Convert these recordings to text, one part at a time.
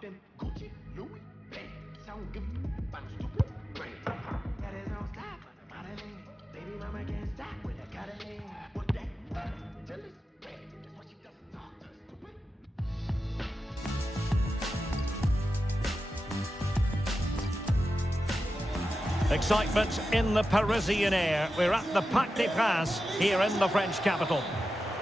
them Gucci, Louis, hey, sound good, but I'm stupid, brain. That is no stop for the modeling. Baby mama can't stop with the cuddling. What that? Jealous, red. That's why she doesn't talk to us, stupid. Excitement in the Parisian air. We're at the Parc des Princes here in the French capital.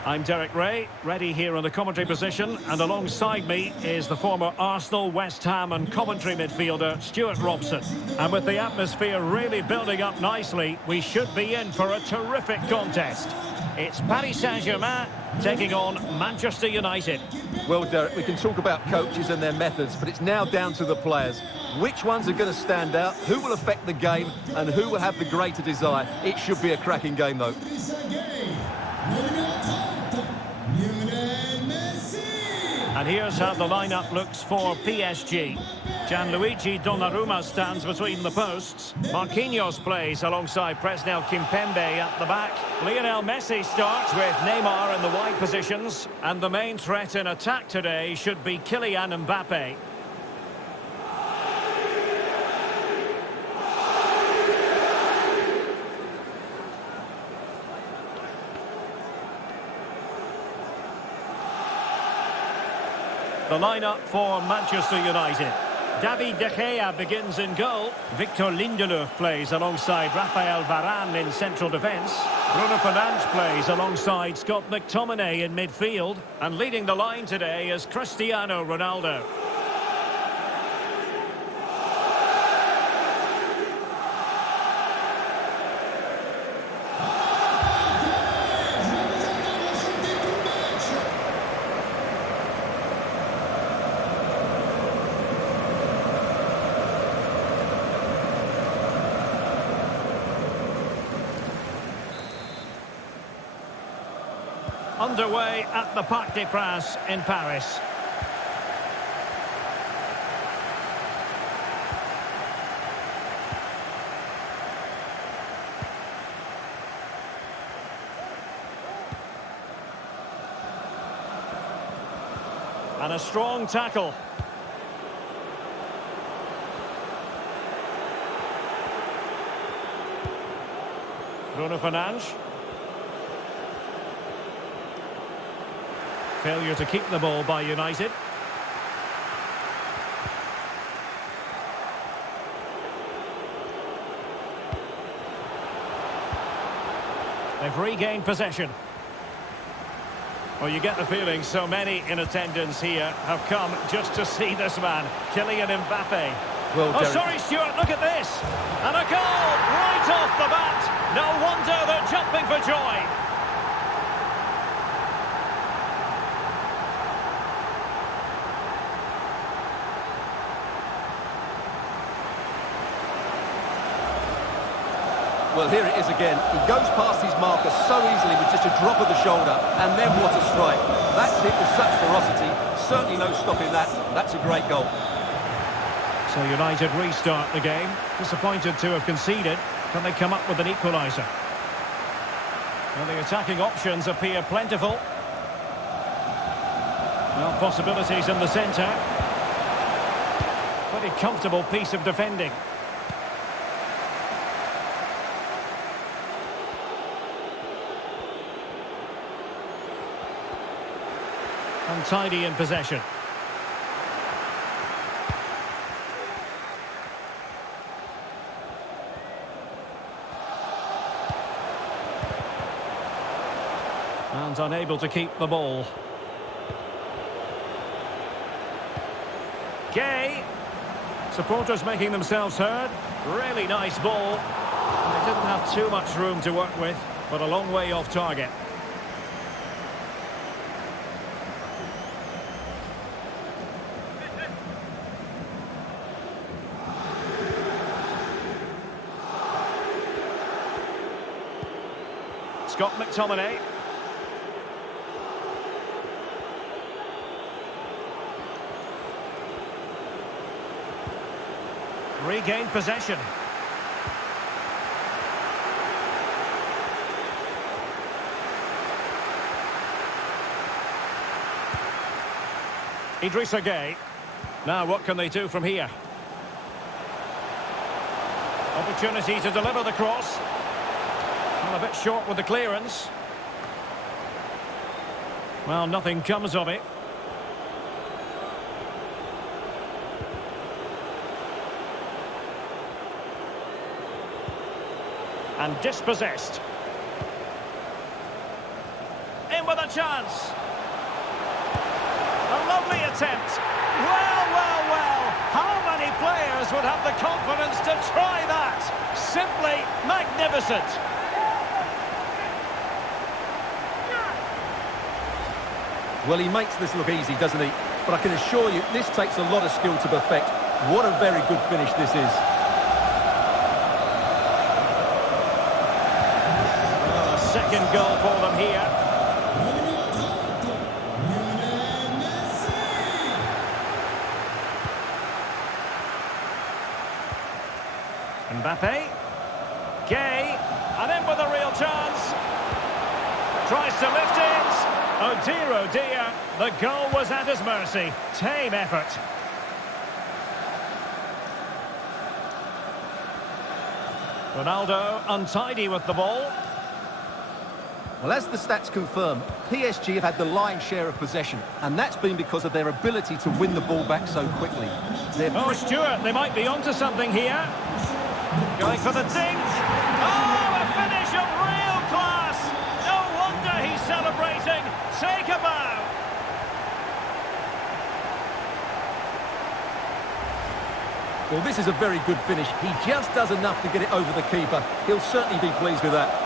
I'm Derek Ray, ready here in the commentary position, and alongside me is the former Arsenal, West Ham and Coventry midfielder Stuart Robson. And with the atmosphere really building up nicely, we should be in for a terrific contest. It's Paris Saint-Germain taking on Manchester United. Well, Derek, we can talk about coaches and their methods, but it's now down to the players. Which ones are going to stand out, who will affect the game, and who will have the greater desire? It should be a cracking game, though. And here's how the lineup looks for PSG. Gianluigi Donnarumma stands between the posts. Marquinhos plays alongside Presnel Kimpembe at the back. Lionel Messi starts with Neymar in the wide positions. And the main threat in attack today should be Kylian Mbappe. The lineup for Manchester United. David De Gea begins in goal. Victor Lindelöf plays alongside Raphael Varane in central defence. Bruno Fernandes plays alongside Scott McTominay in midfield. And leading the line today is Cristiano Ronaldo. Underway at the Parc des Princes in Paris. And a strong tackle. Bruno Fernandes. Failure to keep the ball by United. They've regained possession. Well, you get the feeling so many in attendance here have come just to see this man, Kylian Mbappe. Well, oh, sorry, Stuart, look at this. And a goal right off the bat. No wonder they're jumping for joy. Well, here it is again. He goes past his marker so easily with just a drop of the shoulder, and then what a strike. That's hit with such ferocity. Certainly no stopping that. That's a great goal. So United restart the game. Disappointed to have conceded. Can they come up with an equaliser? Well, the attacking options appear plentiful. Well, possibilities in the centre. Pretty comfortable piece of defending. Untidy in possession. And unable to keep the ball. Gay. Supporters making themselves heard. Really nice ball. They didn't have too much room to work with, but a long way off target. Scott McTominay. Regained possession. Idrissa Gueye. Now, what can they do from here? Opportunity to deliver the cross. Well, a bit short with the clearance. Well, nothing comes of it. And dispossessed. In with a chance. A lovely attempt. Well, well, well. How many players would have the confidence to try that? Simply magnificent. Well, he makes this look easy, doesn't he? But I can assure you, this takes a lot of skill to perfect. What a very good finish this is. Second goal for them here. Mbappe. Gay. And in with a real chance. Tries to lift it. Oh dear. The goal was at his mercy. Tame effort. Ronaldo untidy with the ball. Well, as the stats confirm, PSG have had the lion's share of possession, and that's been because of their ability to win the ball back so quickly. Oh, Stuart, they might be onto something here. Going for the dink. Oh, a finish of real class. No wonder he's celebrating. Take a bow. Well, this is a very good finish. He just does enough to get it over the keeper. He'll certainly be pleased with that.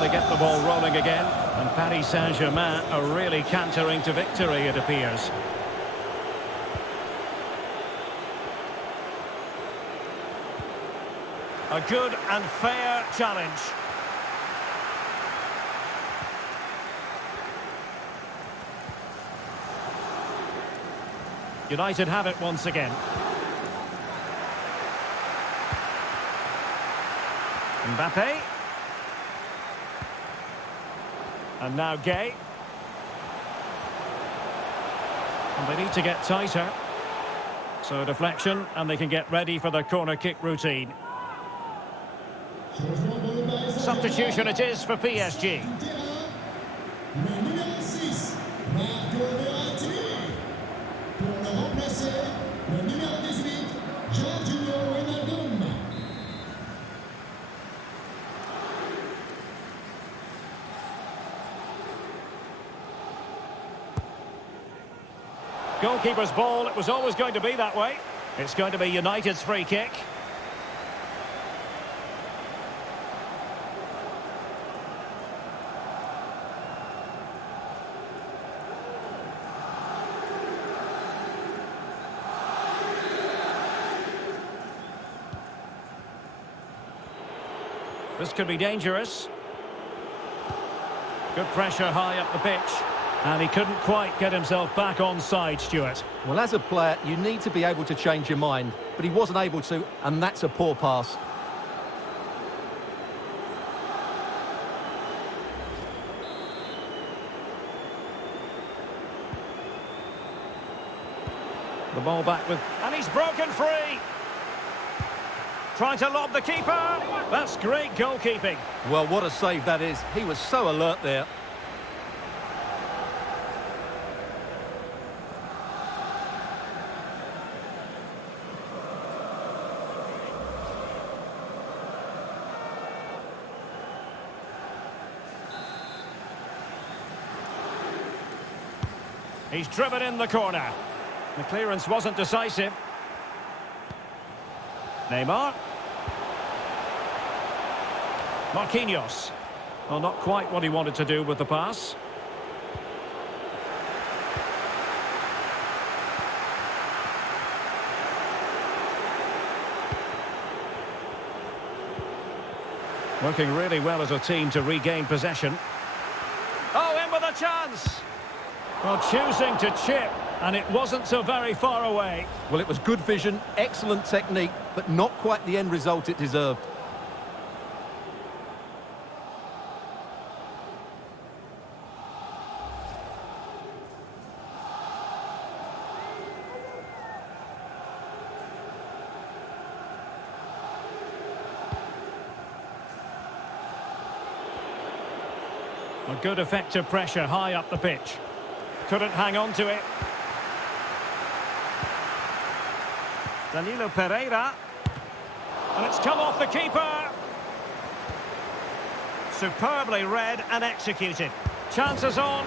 They get the ball rolling again, and Paris Saint-Germain are really cantering to victory, it appears. A good and fair challenge. United have it once again. Mbappe. And now Gay. And they need to get tighter. So deflection, and they can get ready for the corner kick routine. Substitution it is for PSG. Goalkeeper's ball, it was always going to be that way. It's going to be United's free kick. This could be dangerous. Good pressure high up the pitch. And he couldn't quite get himself back on side, Stuart. Well, as a player, you need to be able to change your mind, but he wasn't able to, and that's a poor pass. The ball back with... And he's broken free! Trying to lob the keeper! That's great goalkeeping. Well, what a save that is. He was so alert there. He's driven in the corner. The clearance wasn't decisive. Neymar. Marquinhos. Well, not quite what he wanted to do with the pass. Working really well as a team to regain possession. Oh, in with a chance! Well, choosing to chip, and it wasn't so very far away. Well, it was good vision, excellent technique, but not quite the end result it deserved. A good effective pressure high up the pitch. Couldn't hang on to it. Danilo Pereira. And it's come off the keeper. Superbly read and executed. Chances on.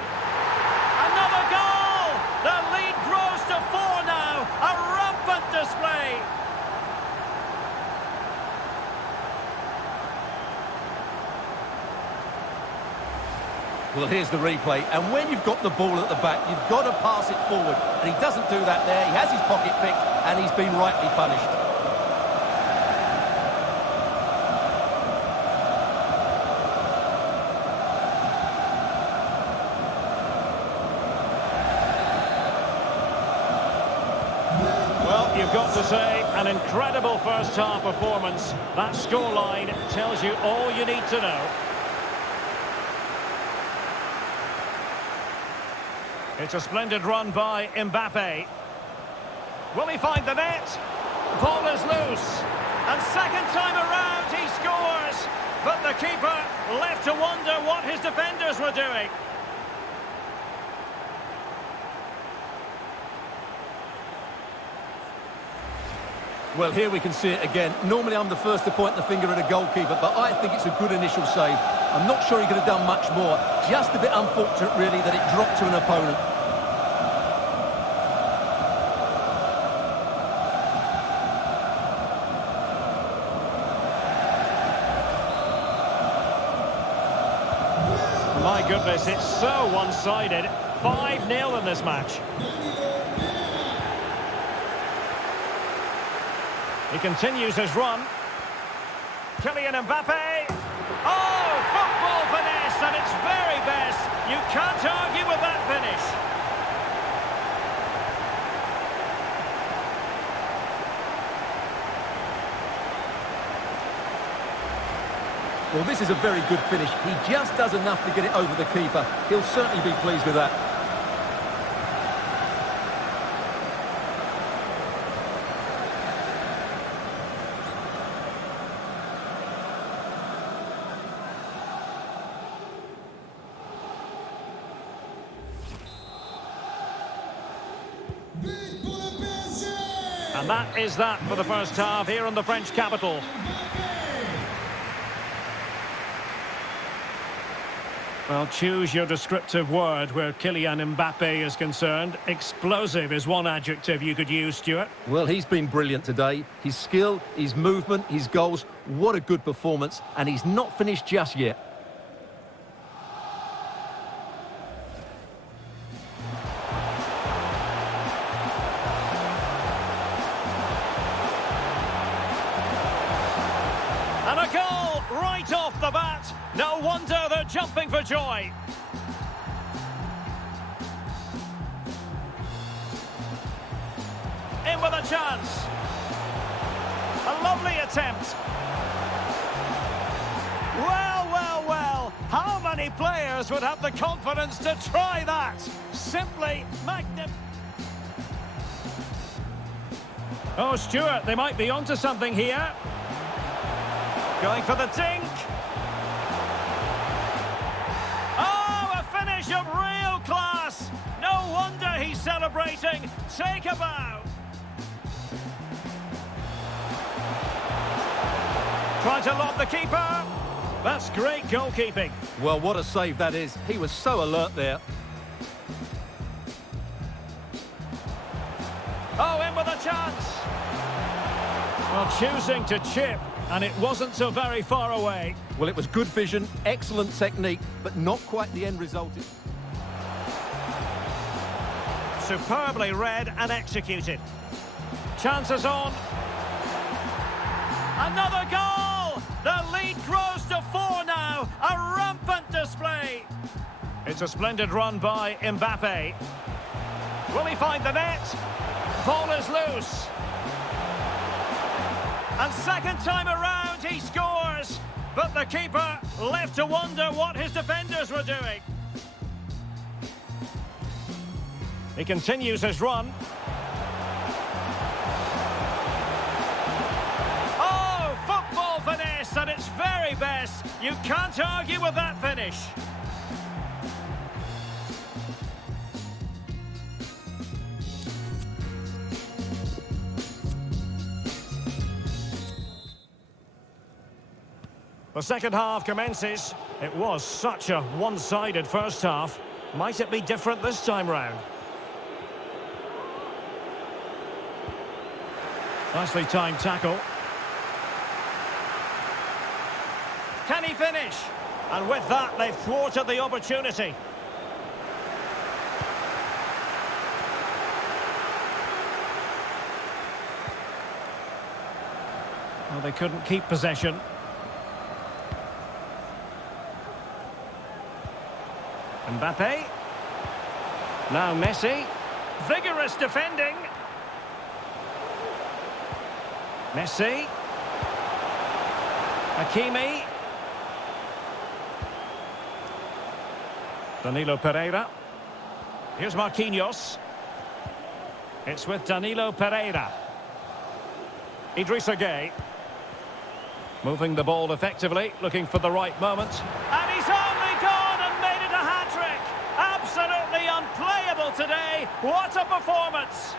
Another goal! The lead grows to 4 now. A rampant display. Well, here's the replay, and when you've got the ball at the back, you've got to pass it forward, and he doesn't do that there. He has his pocket picked, and he's been rightly punished. Well, you've got to say, an incredible first-half performance. That scoreline tells you all you need to know. It's a splendid run by Mbappe. Will he find the net? Ball is loose. And second time around, he scores. But the keeper left to wonder what his defenders were doing. Well, here we can see it again. Normally I'm the first to point the finger at a goalkeeper, but I think it's a good initial save. I'm not sure he could have done much more. Just a bit unfortunate, really, that it dropped to an opponent. My goodness, it's so one-sided. 5-0 in this match. He continues his run. Kylian Mbappe. Oh, football finesse at its very best. You can't argue with that finish. Well, this is a very good finish. He just does enough to get it over the keeper. He'll certainly be pleased with that. And that is that for the first half here in the French capital. Well, choose your descriptive word where Kylian Mbappe is concerned. Explosive is one adjective you could use, Stuart. Well, he's been brilliant today. His skill, his movement, his goals, what a good performance. And he's not finished just yet. And a goal right off the bat. No wonder they're jumping for joy. In with a chance. A lovely attempt. Well, well, well. How many players would have the confidence to try that? Simply magnificent. Oh, Stuart, they might be onto something here. Going for the dink. Oh, a finish of real class. No wonder he's celebrating. Take a bow. Trying to lob the keeper. That's great goalkeeping. Well, what a save that is. He was so alert there. Oh, in with a chance. Well, choosing to chip, and it wasn't so very far away. Well, it was good vision, excellent technique, but not quite the end result. Superbly read and executed. Chances on. Another goal! The lead grows to 4 now. A rampant display. It's a splendid run by Mbappe. Will he find the net? Ball is loose. And second time around, he scores. But the keeper left to wonder what his defenders were doing. He continues his run. Oh, football finesse at its very best. You can't argue with that finish. The second half commences. It was such a one-sided first half. Might it be different this time round? Nicely timed tackle. Can he finish? And with that, they've thwarted the opportunity. Well, they couldn't keep possession. Mbappe. Now Messi. Vigorous defending. Messi. Hakimi. Danilo Pereira. Here's Marquinhos. It's with Danilo Pereira. Idrissa Gueye. Moving the ball effectively, looking for the right moment. And he's only gone and made it a hat-trick. Absolutely unplayable today. What a performance.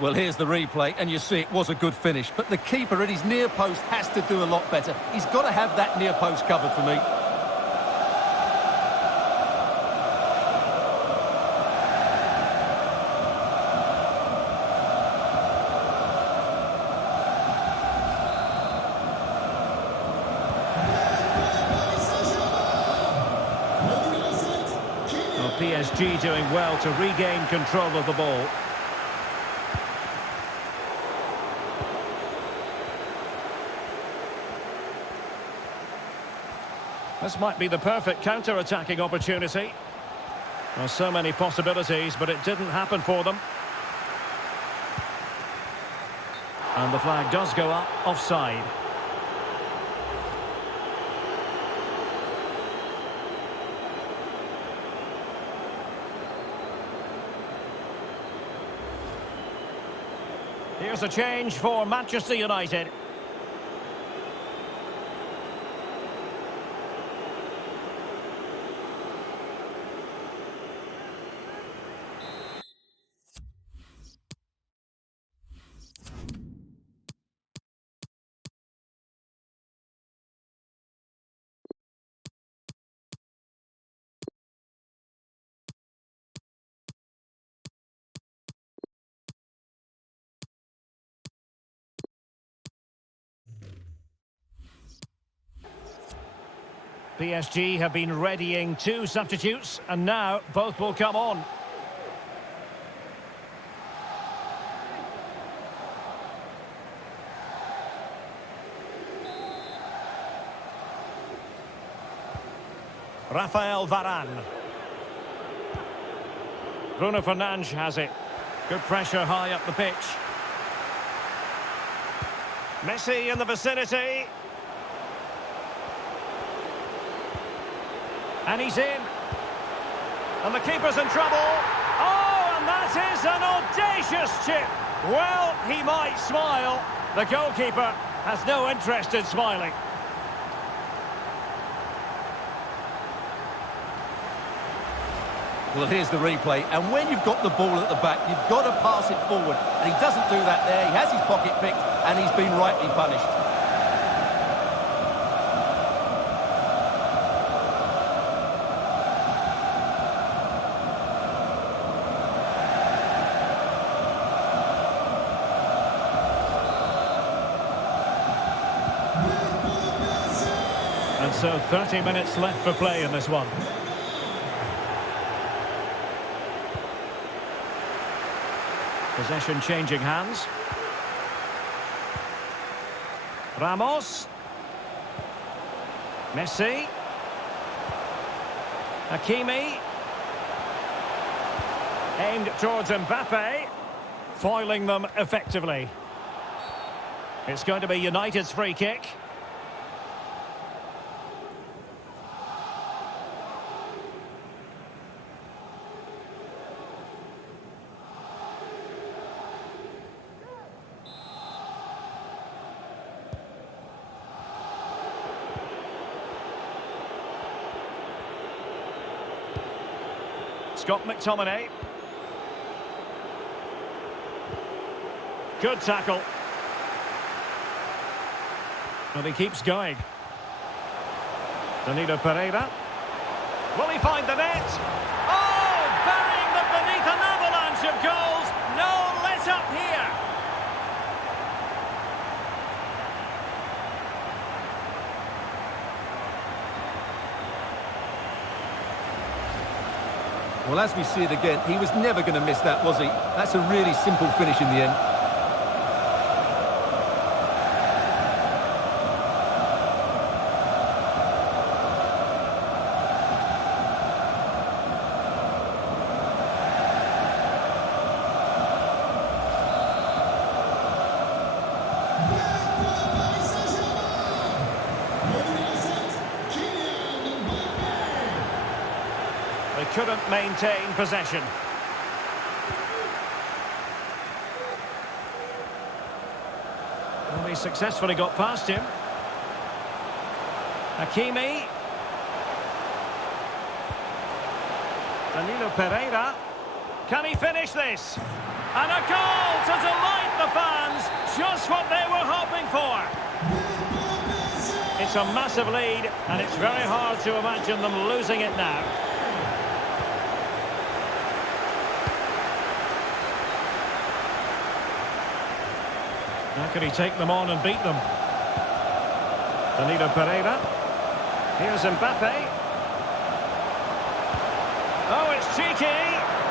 Well, here's the replay, and you see it was a good finish. But the keeper at his near post has to do a lot better. He's got to have that near post covered for me. Well, PSG doing well to regain control of the ball. This might be the perfect counter-attacking opportunity. Well, so many possibilities, but it didn't happen for them. And the flag does go up, offside. Here's a change for Manchester United. PSG have been readying two substitutes, and now both will come on. Rafael Varane. Bruno Fernandes has it. Good pressure high up the pitch. Messi in the vicinity. And he's in. And the keeper's in trouble. Oh, and that is an audacious chip. Well, he might smile. The goalkeeper has no interest in smiling. Well, here's the replay. And when you've got the ball at the back, you've got to pass it forward. And he doesn't do that there. He has his pocket picked, and he's been rightly punished. And so 30 minutes left for play in this one. Possession changing hands. Messi. Hakimi. Aimed towards Mbappe. Foiling them effectively. It's going to be United's free kick. Scott McTominay. Good tackle. And he keeps going. Danilo Pereira. Will he find the net? Oh, burying them beneath an avalanche of goals. No let up here. Well, as we see it again, he was never going to miss that, was he? That's a really simple finish in the end. They couldn't maintain possession. Well, he successfully got past him. Hakimi. Danilo Pereira. Can he finish this? And a goal to delight the fans. Just what they were hoping for. It's a massive lead, and it's very hard to imagine them losing it now. How can he take them on and beat them? Danilo Pereira. Here's Mbappe. Oh, it's cheeky.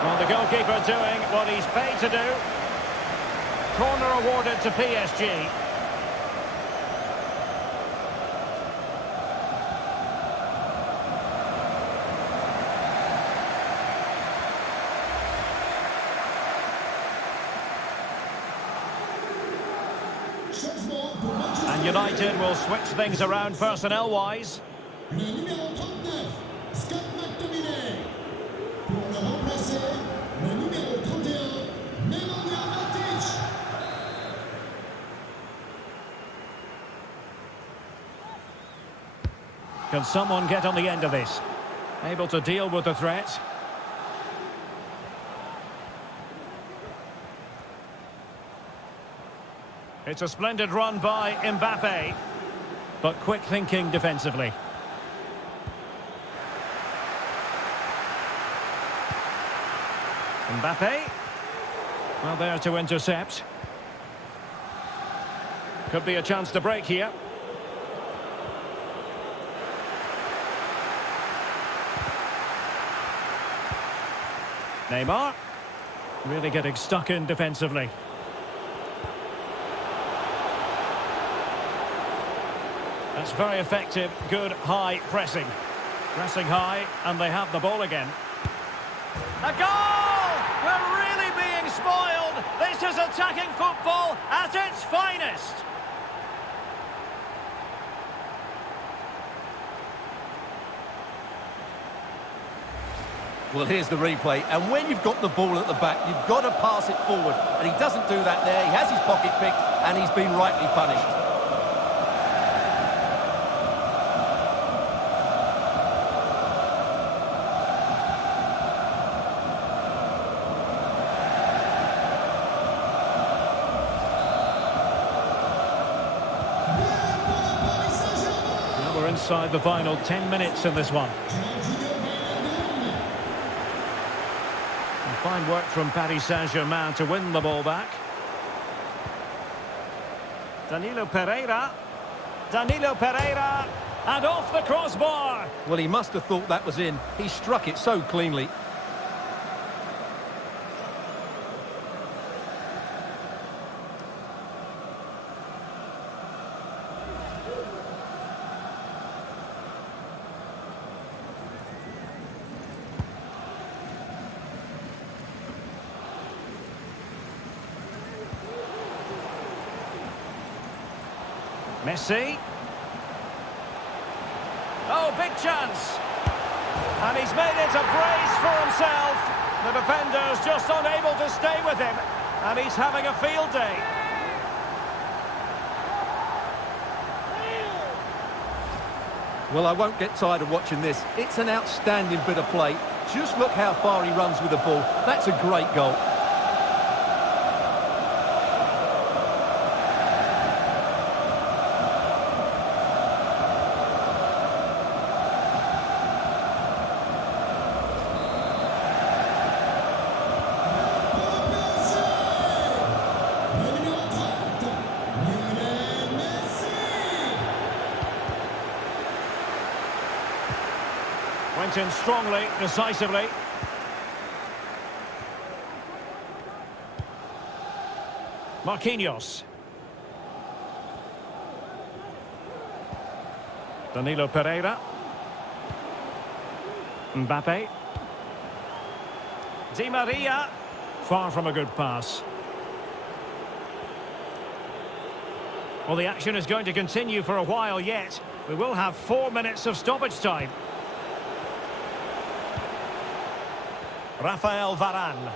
Well, the goalkeeper doing what he's paid to do. Corner awarded to PSG. And United will switch things around personnel-wise. Le numéro 39, Scott McTominay. Pour le remplacer, le numéro 31, Motherboard. Can someone get on the end of this? Able to deal with the threat. It's a splendid run by Mbappe, but quick thinking defensively. Mbappe, well, there to intercept. Could be a chance to break here. Neymar, really getting stuck in defensively. That's very effective, good high pressing. Pressing high, and they have the ball again. A goal! We're really being spoiled. This is attacking football at its finest. Well, here's the replay, and when you've got the ball at the back, you've got to pass it forward, and he doesn't do that there. He has his pocket picked, and he's been rightly punished. Now we're inside the final 10 minutes in this one. Fine work from Paris Saint-Germain to win the ball back. Danilo Pereira. Danilo Pereira. And off the crossbar. Well, he must have thought that was in. He struck it so cleanly. Messi. Oh, big chance. And he's made it a brace for himself. The defender's just unable to stay with him. And he's having a field day. Well, I won't get tired of watching this. It's an outstanding bit of play. Just look how far he runs with the ball. That's a great goal. Went in strongly, decisively. Marquinhos. Danilo Pereira. Mbappe. Di Maria. Far from a good pass. Well, the action is going to continue for a while yet. We will have 4 minutes of stoppage time. Rafael Varane.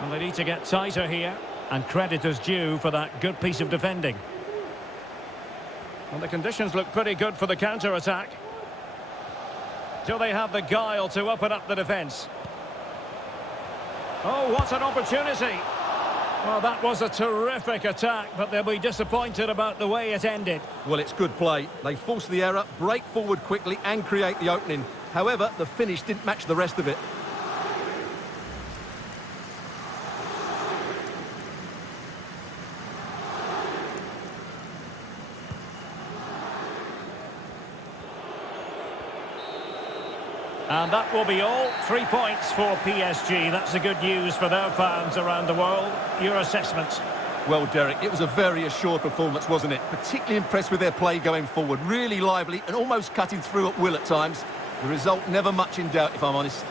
And they need to get tighter here. And credit is due for that good piece of defending. Well, the conditions look pretty good for the counter-attack. Do they have the guile to open up the defence? Oh, what an opportunity! Well, that was a terrific attack, but they'll be disappointed about the way it ended. Well, it's good play. They force the error, break forward quickly and create the opening. However, the finish didn't match the rest of it. And that will be all. 3 points for PSG. That's the good news for their fans around the world. Your assessment? Well, Derek, it was a very assured performance, wasn't it? Particularly impressed with their play going forward. Really lively and almost cutting through at will at times. The result never much in doubt, if I'm honest.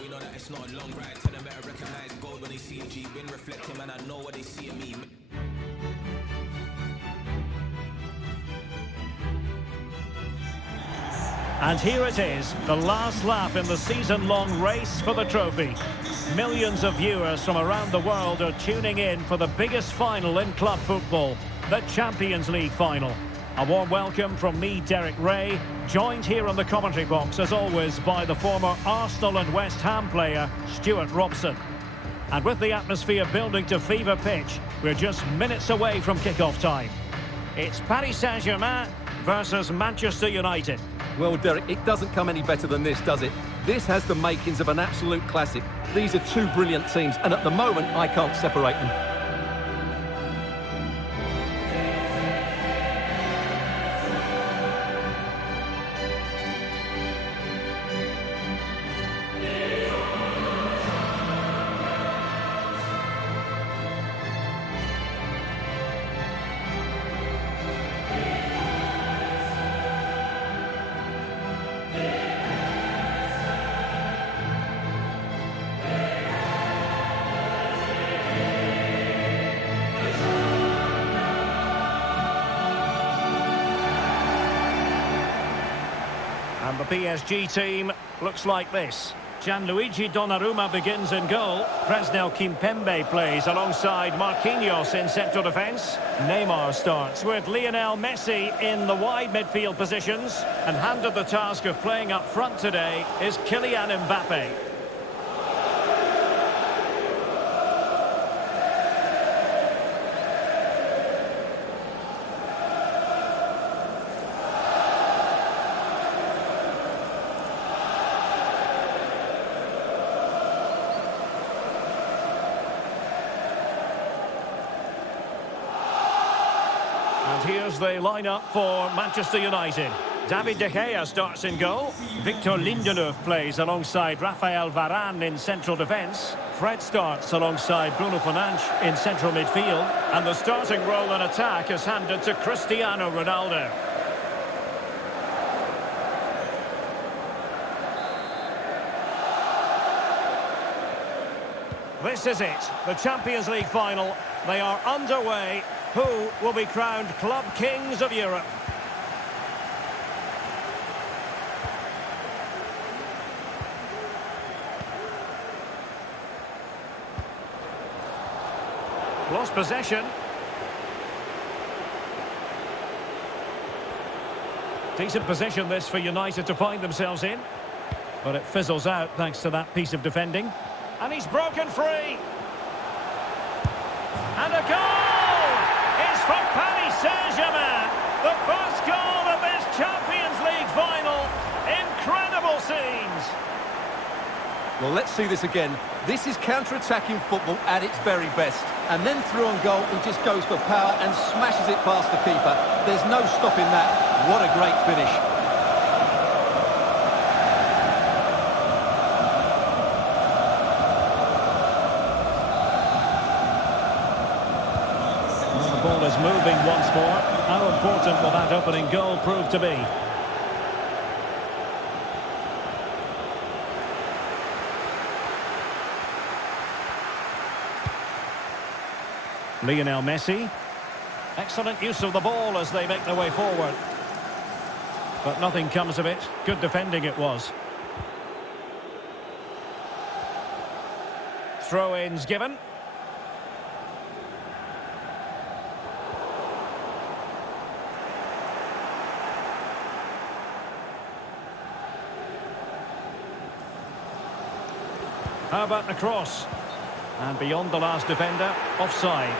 We know that it's not a long ride. Tell them better recognize gold when they see a G. Been reflecting, man, I know what they see in me. And here it is, the last lap in the season-long race for the trophy. Millions of viewers from around the world are tuning in for the biggest final in club football, the Champions League final. A warm welcome from me, Derek Ray, joined here on the commentary box, as always, by the former Arsenal and West Ham player, Stuart Robson. And with the atmosphere building to fever pitch, we're just minutes away from kick-off time. It's Paris Saint-Germain versus Manchester United. Well, Derek, it doesn't come any better than this, does it? This has the makings of an absolute classic. These are two brilliant teams, and at the moment, I can't separate them. And the PSG team looks like this. Gianluigi Donnarumma begins in goal. Presnel Kimpembe plays alongside Marquinhos in central defence. Neymar starts with Lionel Messi in the wide midfield positions. And handed the task of playing up front today is Kylian Mbappe. And here's the lineup for Manchester United. David De Gea starts in goal. Victor Lindelof plays alongside Rafael Varane in central defence. Fred starts alongside Bruno Fernandes in central midfield. And the starting role in attack is handed to Cristiano Ronaldo. This is it, the Champions League final. They are underway. Who will be crowned Club Kings of Europe? Lost possession. Decent position this for United to find themselves in. But it fizzles out thanks to that piece of defending. And he's broken free. And a goal! It's for Paris Saint-Germain. The first goal of this Champions League final. Incredible scenes. Well, let's see this again. This is counter-attacking football at its very best. And then through on goal, he just goes for power and smashes it past the keeper. There's no stopping that. What a great finish. The ball is moving once more. How important will that opening goal prove to be? Lionel Messi. Excellent use of the ball as they make their way forward. But nothing comes of it. Good defending it was. Throw-ins given. How about the cross? And beyond the last defender, offside.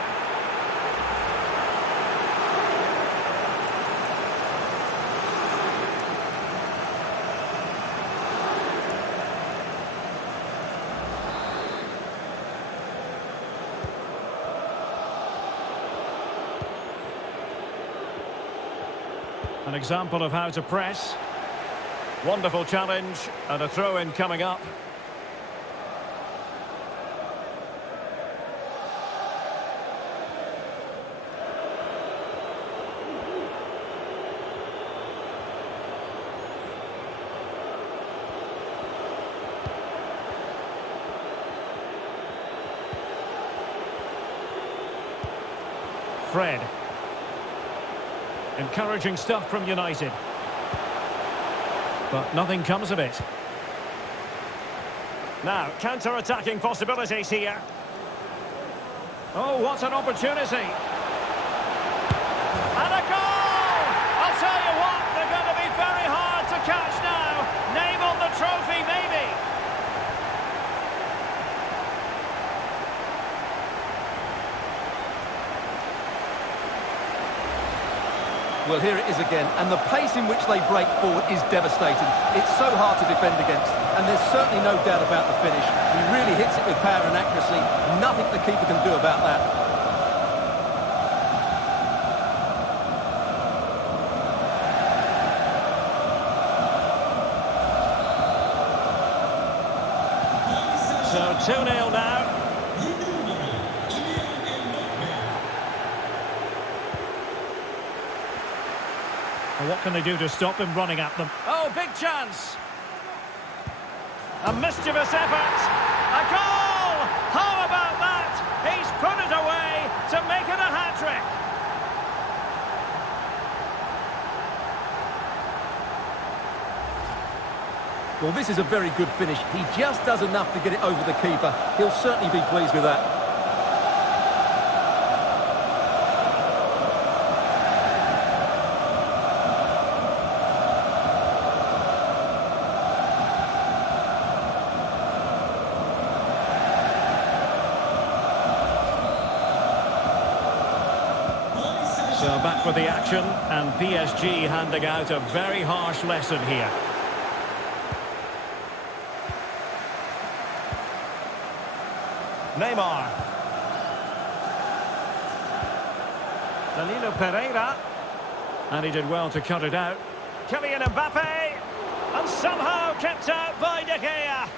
An example of how to press. Wonderful challenge and a throw-in coming up. Fred. Encouraging stuff from United. But nothing comes of it. Now, counter-attacking possibilities here. Oh, what an opportunity. And a goal! I'll tell you what, they're going to be very hard to catch now. Name on the trophy, maybe. Well, here it is again, and the pace in which they break forward is devastating. It's so hard to defend against, and there's certainly no doubt about the finish. He really hits it with power and accuracy. Nothing the keeper can do about that. So 2-0 now. Well, what can they do to stop him running at them? Oh, big chance! A mischievous effort! A goal! How about that? He's put it away to make it a hat-trick! Well, this is a very good finish. He just does enough to get it over the keeper. He'll certainly be pleased with that. So back with the action, and PSG handing out a very harsh lesson here. Neymar. Danilo Pereira. And he did well to cut it out. Kylian Mbappe. And somehow kept out by De Gea.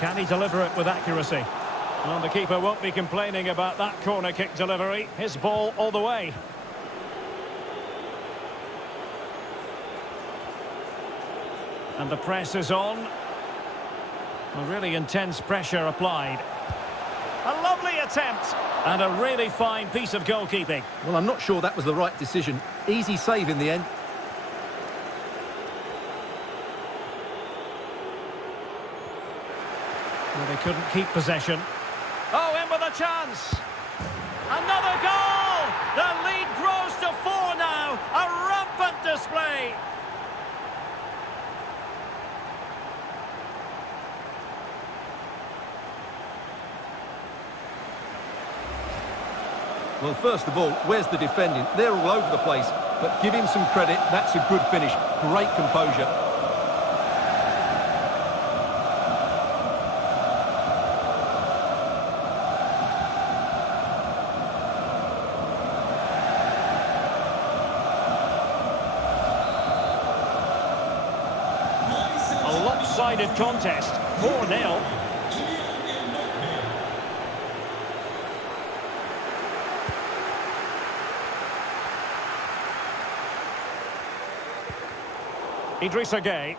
Can he deliver it with accuracy? Well, the keeper won't be complaining about that corner kick delivery. His ball all the way. And the press is on. A really intense pressure applied. A lovely attempt. And a really fine piece of goalkeeping. Well, I'm not sure that was the right decision. Easy save in the end. Well, they couldn't keep possession. Oh, in with a chance. Another goal! The lead grows to 4 now. A rampant display. Well, first of all, where's the defending? They're all over the place. But give him some credit. That's a good finish. Great composure. A lopsided contest, 4-0. Idrissa Gueye.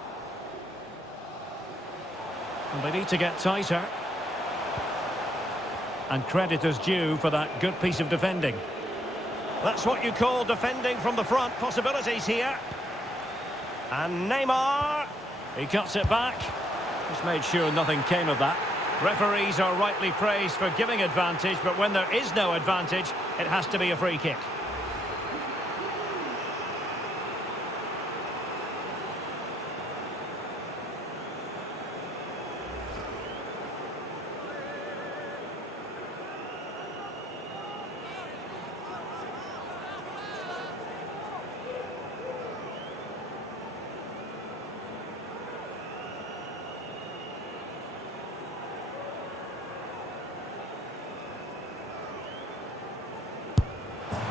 And they need to get tighter. And credit is due for that good piece of defending. That's what you call defending from the front. Possibilities here. And Neymar. He cuts it back. Just made sure nothing came of that. Referees are rightly praised for giving advantage, but when there is no advantage, it has to be a free kick.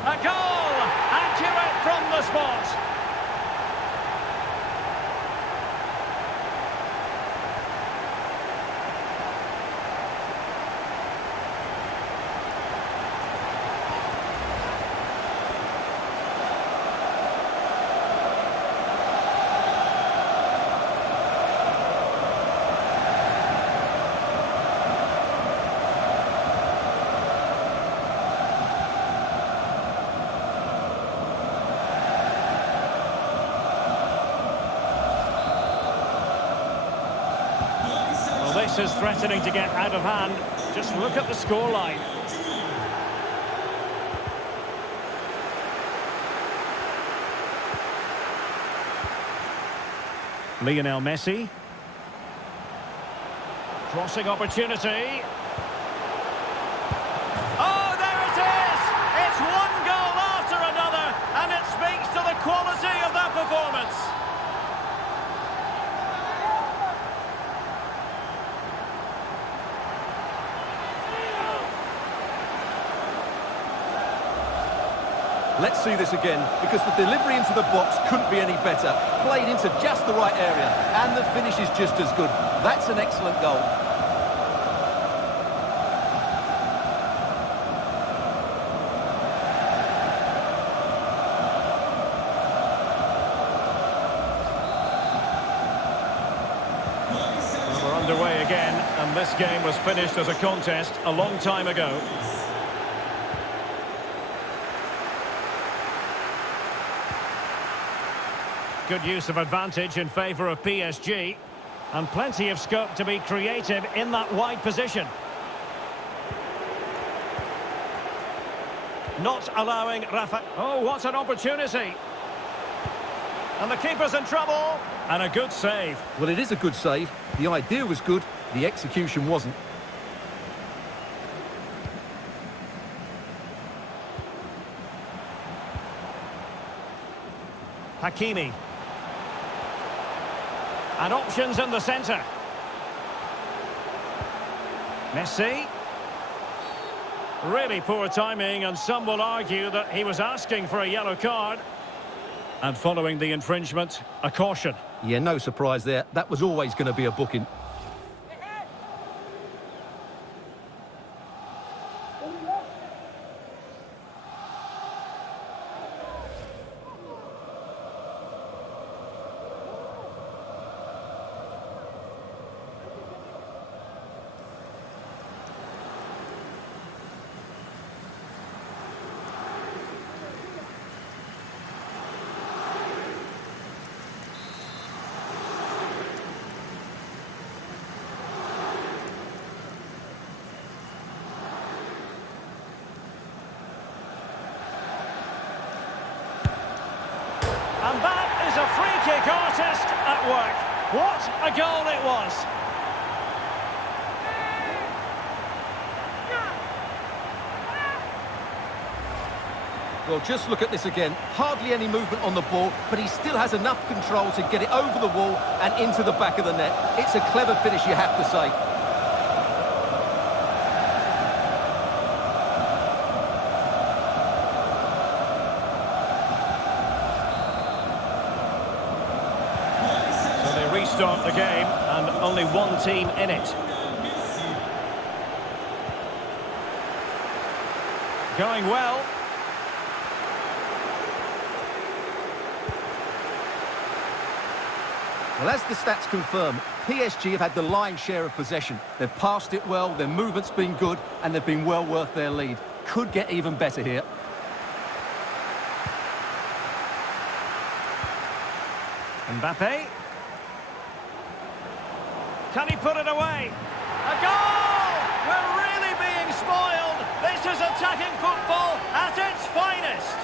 A goal! Accurate from the spot. This is threatening to get out of hand. Just look at the scoreline. Lionel Messi. Crossing opportunity. Oh, there it is! It's one goal after another, and it speaks to the quality of that performance. Let's see this again, because the delivery into the box couldn't be any better. Played into just the right area, and the finish is just as good. That's an excellent goal. Well, we're underway again, and this game was finished as a contest a long time ago. Good use of advantage in favour of PSG, and plenty of scope to be creative in that wide position. Not allowing Rafa... Oh, what an opportunity! And the keeper's in trouble, and a good save. Well, it is a good save. The idea was good, the execution wasn't. Hakimi. And options in the centre. Messi. Really poor timing, and some will argue that he was asking for a yellow card. And following the infringement, a caution. Yeah, no surprise there. That was always going to be a booking. And that is a free-kick artist at work. What a goal it was! Well, just look at this again. Hardly any movement on the ball, but he still has enough control to get it over the wall and into the back of the net. It's a clever finish, you have to say. Restart the game, and only one team in it. Going well. Well, as the stats confirm, PSG have had the lion's share of possession. They've passed it well, their movement's been good, and they've been well worth their lead. Could get even better here. Mbappe. Can he put it away? A goal! We're really being spoiled. This is attacking football at its finest.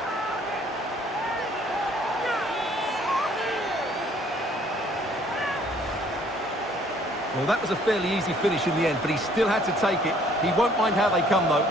Well, that was a fairly easy finish in the end, but he still had to take it. He won't mind how they come, though.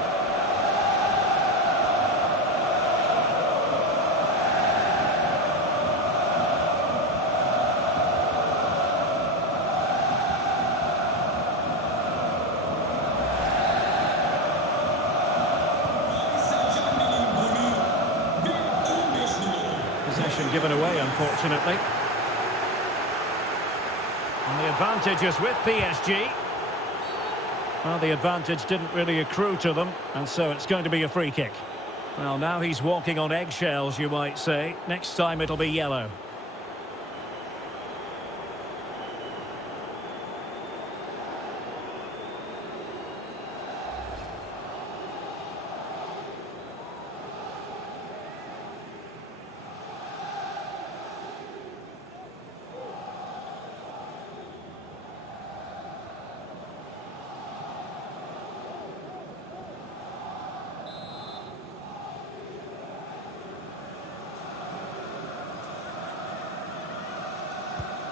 Possession given away, unfortunately. And the advantage is with PSG. Well, the advantage didn't really accrue to them, and so it's going to be a free kick. Well, now he's walking on eggshells, you might say. Next time it'll be yellow.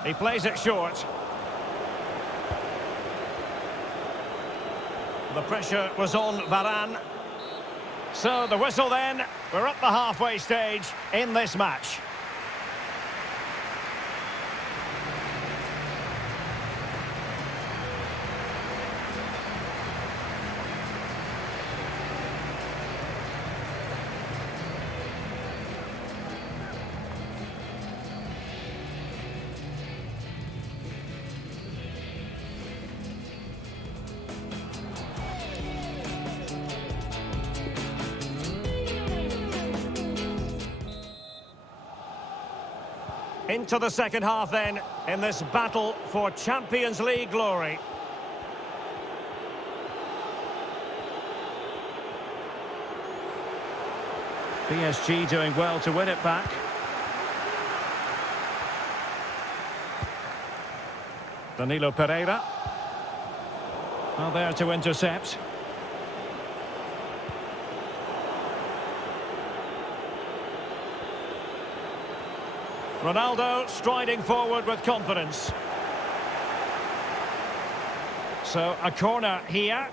He plays it short. The pressure was on Varane. So the whistle then. We're up the halfway stage in this match. Into the second half then, in this battle for Champions League glory. PSG doing well to win it back. Danilo Pereira. Well, there to intercept. Ronaldo striding forward with confidence. So a corner here.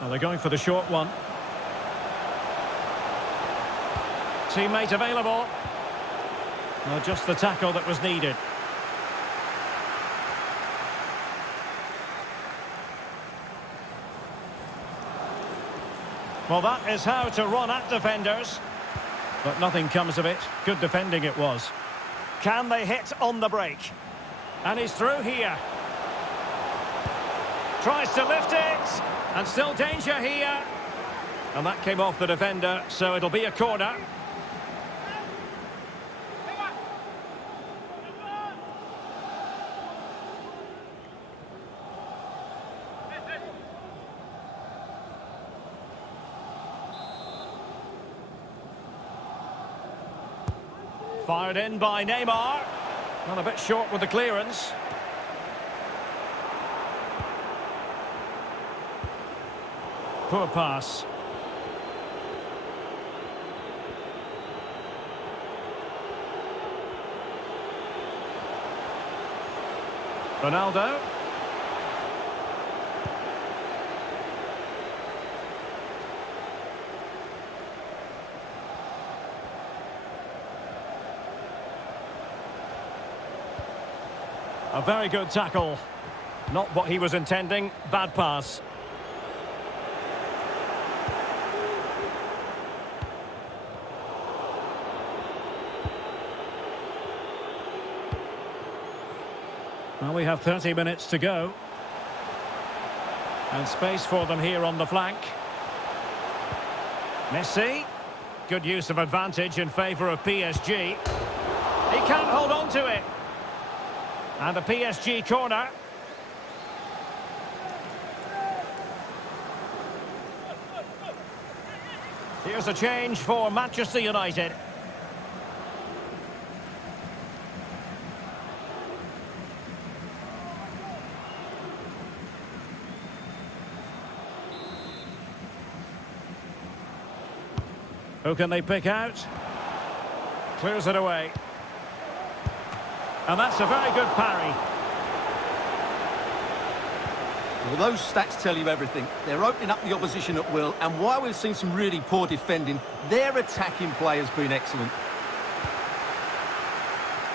Well, they're going for the short one. Teammate available. Well, just the tackle that was needed. Well, that is how to run at defenders. But nothing comes of it. Good defending it was. Can they hit on the break? And he's through here. Tries to lift it. And still danger here. And that came off the defender, so it'll be a corner. Fired in by Neymar. Well, a bit short with the clearance. Poor pass. Ronaldo. A very good tackle. Not what he was intending. Bad pass. Well, we have 30 minutes to go. And space for them here on the flank. Messi. Good use of advantage in favour of PSG. He can't hold on to it. And a PSG corner. Here's a change for Manchester United. Who can they pick out? Clears it away. And that's a very good parry. Well, those stats tell you everything. They're opening up the opposition at will, and while we've seen some really poor defending, their attacking play has been excellent.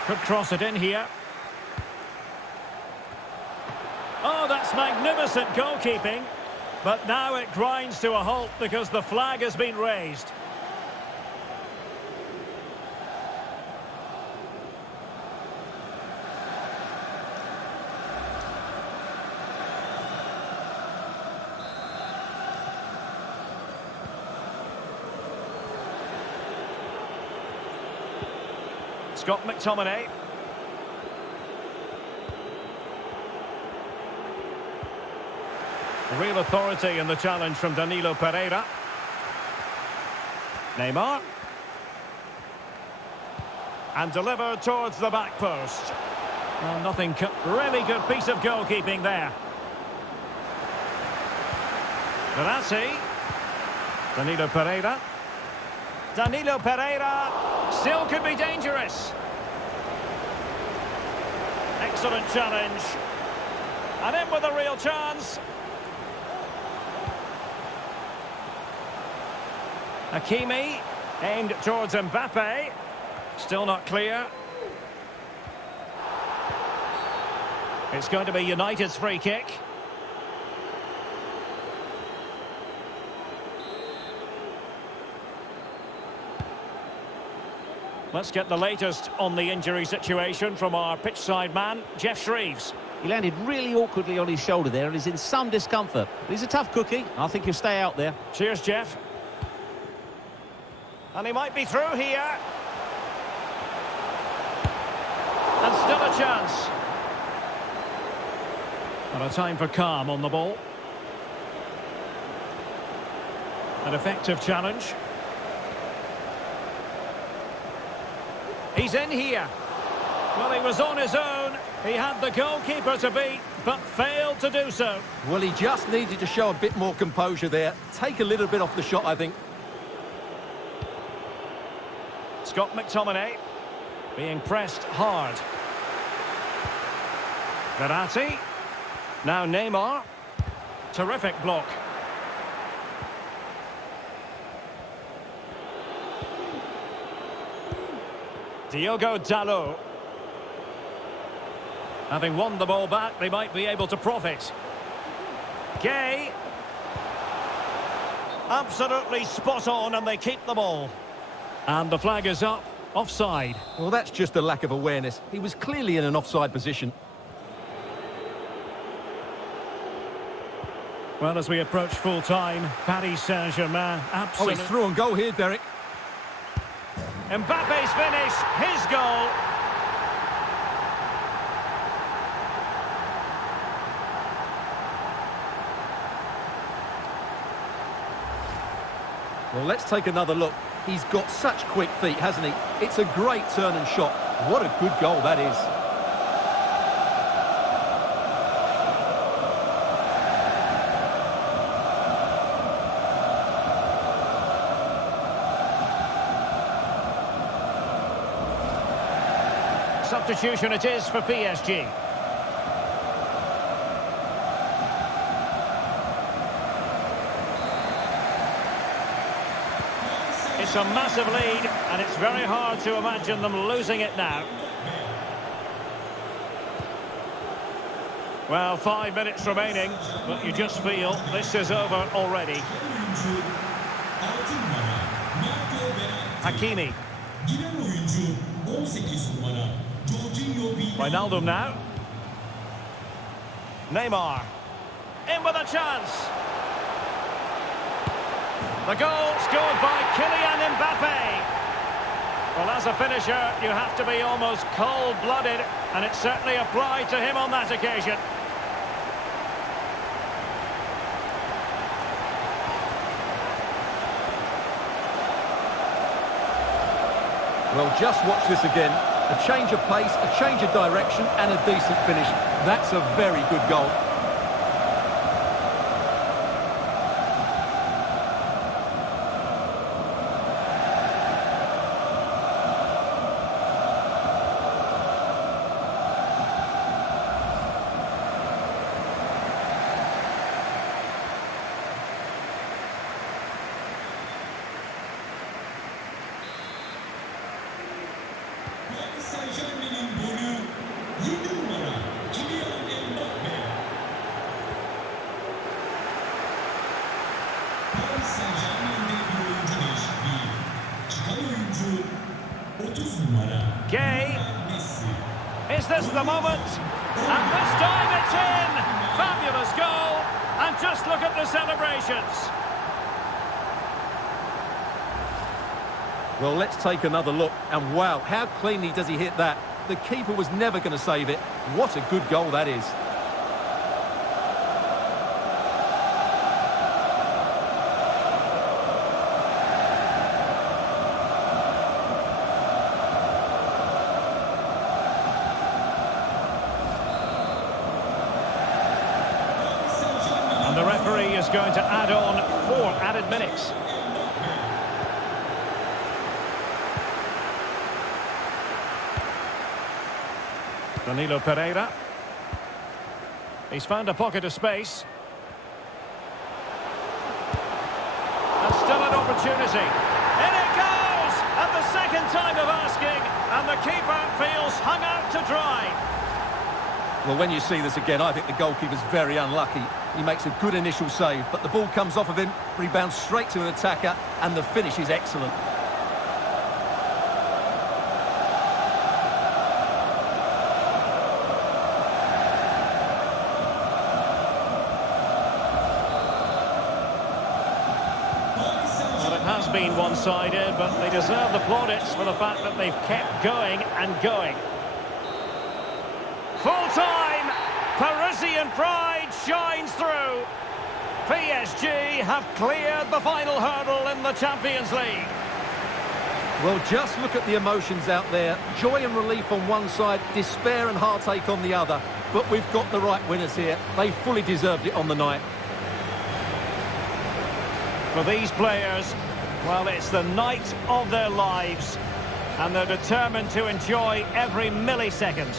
Could cross it in here. Oh, that's magnificent goalkeeping. But now it grinds to a halt because the flag has been raised. Scott McTominay. Real authority in the challenge from Danilo Pereira. Neymar. And delivered towards the back post. Well, nothing. Really good piece of goalkeeping there. Verratti. Danilo Pereira. Danilo Pereira. Still could be dangerous. Excellent challenge. And in with a real chance. Hakimi. Aimed towards Mbappe. Still not clear. It's going to be United's free kick. Let's get the latest on the injury situation from our pitchside man, Jeff Shreeves. He landed really awkwardly on his shoulder there and is in some discomfort. He's a tough cookie. I think he'll stay out there. Cheers, Jeff. And he might be through here. And still a chance. And a time for calm on the ball. An effective challenge. He's in here. Well, he was on his own. He had the goalkeeper to beat, but failed to do so. Well, he just needed to show a bit more composure there. Take a little bit off the shot, I think. Scott McTominay being pressed hard. Verratti. Now Neymar. Terrific block. Diogo Dalot. Having won the ball back, they might be able to profit. Gay. Absolutely spot on, and they keep the ball. And the flag is up. Offside. Well, that's just a lack of awareness. He was clearly in an offside position. Well, as we approach full-time, Paris Saint-Germain absolutely... Oh, he's through on goal here, Derek. Mbappe's finish, his goal. Well, let's take another look. He's got such quick feet, hasn't he? It's a great turn and shot. What a good goal that is. Substitution it is for PSG. It's a massive lead, and it's very hard to imagine them losing it now. Well, 5 minutes remaining, but you just feel this is over already. Hakimi. Wijnaldum now. Neymar. In with a chance. The goal scored by Kylian Mbappe. Well, as a finisher, you have to be almost cold-blooded, and it certainly applied to him on that occasion. Well, just watch this again. A change of pace, a change of direction, and a decent finish. That's a very good goal. Gay. Is this the moment? And this time it's in! Fabulous goal! And just look at the celebrations. Well, let's take another look. And wow, how cleanly does he hit that? The keeper was never going to save it. What a good goal that is. the referee is going to add on 4 added minutes. Danilo Pereira. He's found a pocket of space. And still an opportunity. In it goes! At the second time of asking, and the keeper feels hung out to dry. Well, when you see this again, I think the goalkeeper's very unlucky. He makes a good initial save, but the ball comes off of him, rebounds straight to an attacker, and the finish is excellent. Been one-sided, but they deserve the plaudits for the fact that they've kept going and going. Full-time! Parisian pride shines through. PSG have cleared the final hurdle in the Champions League. Well, just look at the emotions out there. Joy and relief on one side, despair and heartache on the other. But we've got the right winners here. They fully deserved it on the night. For these players, well, it's the night of their lives, and they're determined to enjoy every millisecond.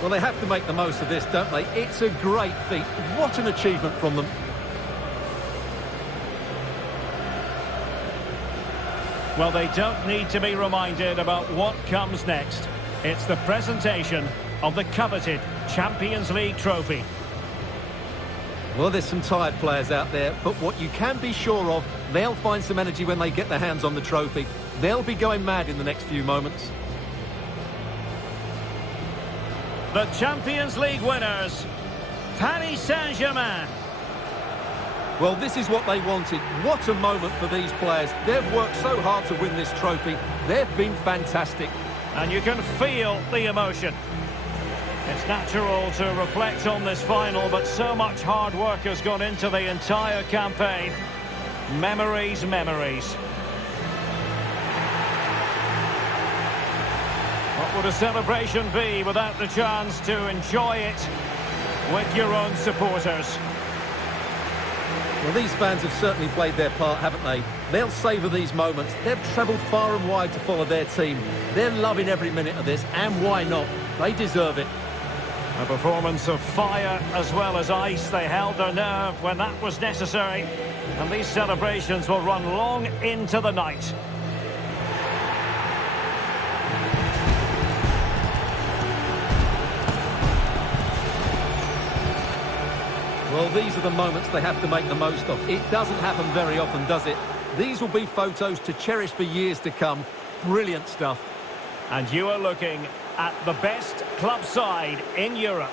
Well, they have to make the most of this, don't they? It's a great feat. What an achievement from them. Well, they don't need to be reminded about what comes next. It's the presentation of the coveted Champions League trophy. Well, there's some tired players out there, but what you can be sure of, they'll find some energy when they get their hands on the trophy. They'll be going mad in the next few moments. The Champions League winners, Paris Saint-Germain. Well, this is what they wanted. What a moment for these players. They've worked so hard to win this trophy. They've been fantastic. And you can feel the emotion. It's natural to reflect on this final, but so much hard work has gone into the entire campaign. Memories, memories. What would a celebration be without the chance to enjoy it with your own supporters? Well, these fans have certainly played their part, haven't they? They'll savour these moments. They've travelled far and wide to follow their team. They're loving every minute of this, and why not? They deserve it. A performance of fire as well as ice. They held their nerve when that was necessary. And these celebrations will run long into the night. Well, these are the moments they have to make the most of. It doesn't happen very often, does it? These will be photos to cherish for years to come. Brilliant stuff. And you are looking at the best club side in Europe.